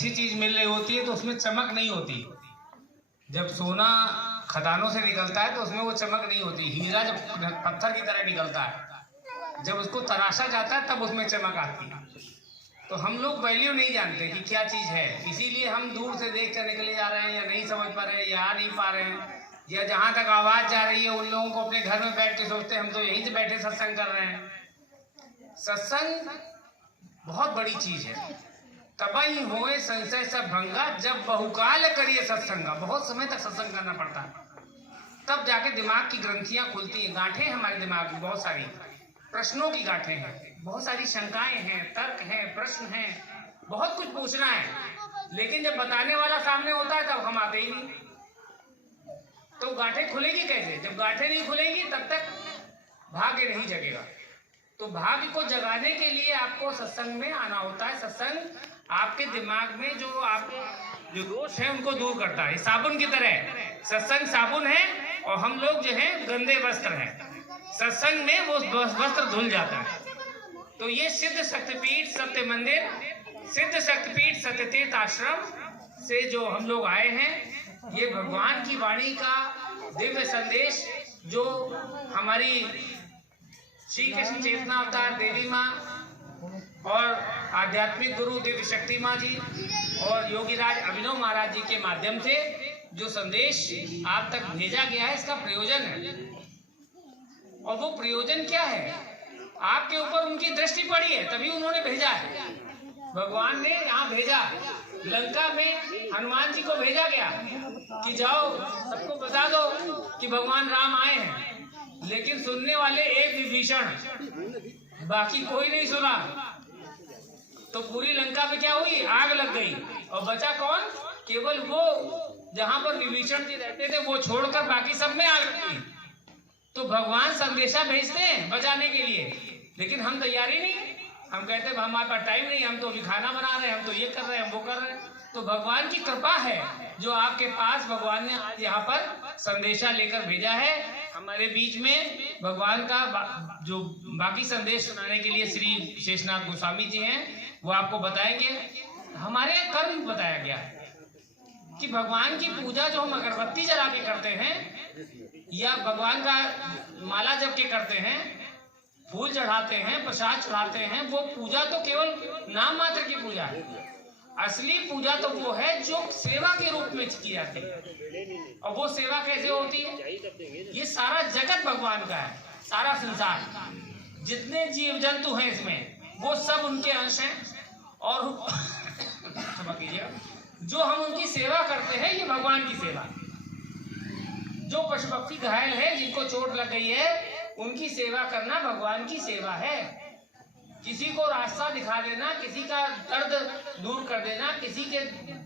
अच्छी चीज मिल रही होती है तो उसमें चमक नहीं होती। जब सोना खदानों से निकलता है तो उसमें वो चमक नहीं होती। हीरा जब पत्थर की तरह निकलता है, जब उसको तराशा जाता है तब उसमें चमक आती है। तो हम लोग वैल्यू नहीं जानते कि क्या चीज है, इसीलिए हम दूर से देख कर निकले जा रहे हैं, या नहीं समझ पा रहे हैं, या आ नहीं पा रहे हैं, या जहां तक आवाज जा रही है उन लोगों को अपने घर में बैठ के सोचते हैं हम तो यहीं से बैठे सत्संग कर रहे हैं। सत्संग बहुत बड़ी चीज है। तबई होए संशय सब भंगा, जब बहुकाल करिए सत्संगा। बहुत समय तक सत्संग करना पड़ता है, तब जाके दिमाग की ग्रंथियां खुलती हैं। गांठें हैं हमारे दिमाग में, बहुत सारी प्रश्नों की गांठें हैं, बहुत सारी शंकाएं हैं, तर्क हैं, प्रश्न हैं, बहुत कुछ पूछना है। लेकिन जब बताने वाला सामने होता है तब हम आते ही नहीं। तो गांठें खुलेगी कैसे? जब गांठें नहीं खुलेंगी तब तक भाग्य नहीं जगेगा। तो भाग्य को जगाने के लिए आपको सत्संग में आना होता है। सत्संग आपके दिमाग में जो दोष है उनको दूर करता है। साबुन की तरह सत्संग साबुन है और हम लोग जो है गंदे वस्त्र हैं। सत्संग में वो वस्त्र धुल जाता है। तो ये सिद्ध शक्तिपीठ सत्य मंदिर, सिद्ध शक्तिपीठ सत्य तीर्थ आश्रम से जो हम लोग आए हैं, ये भगवान की वाणी का दिव्य संदेश जो हमारी श्री कृष्ण चेतना अवतार देवी माँ और आध्यात्मिक गुरु दिव्य शक्ति माँ जी और योगीराज अभिनव महाराज जी के माध्यम से जो संदेश आप तक भेजा गया है, इसका प्रयोजन है। और वो प्रयोजन क्या है? आपके ऊपर उनकी दृष्टि पड़ी है तभी उन्होंने भेजा है। भगवान ने यहाँ भेजा, लंका में हनुमान जी को भेजा गया कि जाओ सबको बता दो कि भगवान राम आए हैं। लेकिन सुनने वाले एक विभीषण, बाकी कोई नहीं सुना। तो पूरी लंका में क्या हुई? आग लग गई। और बचा कौन? केवल वो जहां पर विभीषण जी रहते थे वो छोड़कर बाकी सब में आग लग गई। तो भगवान संदेशा भेजते हैं बचाने के लिए, लेकिन हम तैयारी नहीं। हम कहते हैं हमारे पास टाइम नहीं, हम तो अभी खाना बना रहे हैं, हम तो ये कर रहे हैं, हम वो कर रहे हैं। तो भगवान की कृपा है जो आपके पास भगवान ने आज यहाँ पर संदेशा लेकर भेजा है। हमारे बीच में भगवान का जो बाकी संदेश सुनाने के लिए श्री शेषनाथ गोस्वामी जी हैं, वो आपको बताएंगे। हमारे कर्म बताया गया कि भगवान की पूजा जो हम अगरबत्ती जला के करते हैं या भगवान का माला जप के करते हैं, फूल चढ़ाते हैं, प्रसाद चढ़ाते हैं, वो पूजा तो केवल नाम मात्र की पूजा है। असली पूजा तो वो है जो सेवा के रूप में की जाती है। और वो सेवा कैसे होती है? ये सारा जगत भगवान का है, सारा संसार, जितने जीव जंतु हैं इसमें वो सब उनके अंश हैं। और जो हम उनकी सेवा करते हैं ये भगवान की सेवा। जो पशु पक्षी घायल है, जिनको चोट लग गई है, उनकी सेवा करना भगवान की सेवा है। किसी को रास्ता दिखा देना, किसी का दर्द दूर कर देना, किसी के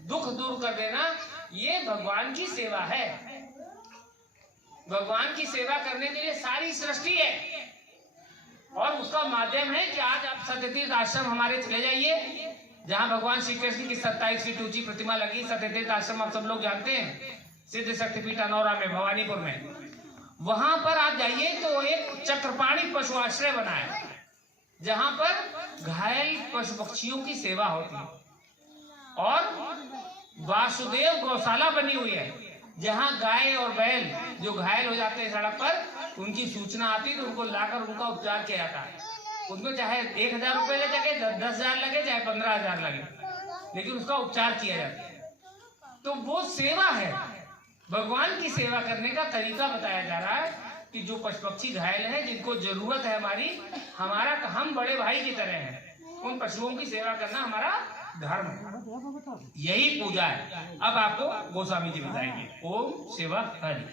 दुख दूर कर देना, ये भगवान की सेवा है। भगवान की सेवा करने के लिए सारी सृष्टि है और उसका माध्यम है कि आज आप सत्यतीर्थ आश्रम हमारे चले जाइए, जहां भगवान श्री कृष्ण की 27 फीट ऊंची प्रतिमा लगी। सत्यतीर्थ आश्रम आप सब लोग जानते हैं, सिद्ध शक्तिपीठ अनौरा में, भवानीपुर में। वहां पर आप जाइए तो एक चक्रपाणी पशु आश्रय बना है, जहां पर घायल पशु पक्षियों की सेवा होती है। और वासुदेव गौशाला बनी हुई है, जहां गाय और बैल जो घायल हो जाते हैं सड़क पर, उनकी सूचना आती है तो उनको लाकर उनका उपचार किया जाता है। उसमें चाहे 1000 रुपए लगे, 10,000 लगे, चाहे 15,000 लगे, लेकिन उसका उपचार किया जाता है। तो वो सेवा है। भगवान की सेवा करने का तरीका बताया जा रहा है कि जो पशु पक्षी घायल है, जिनको जरूरत है हमारा हम बड़े भाई की तरह हैं, उन पशुओं की सेवा करना हमारा धर्म है, यही पूजा है। अब आपको गोस्वामी जी बताएंगे। ओम शिवा हरि।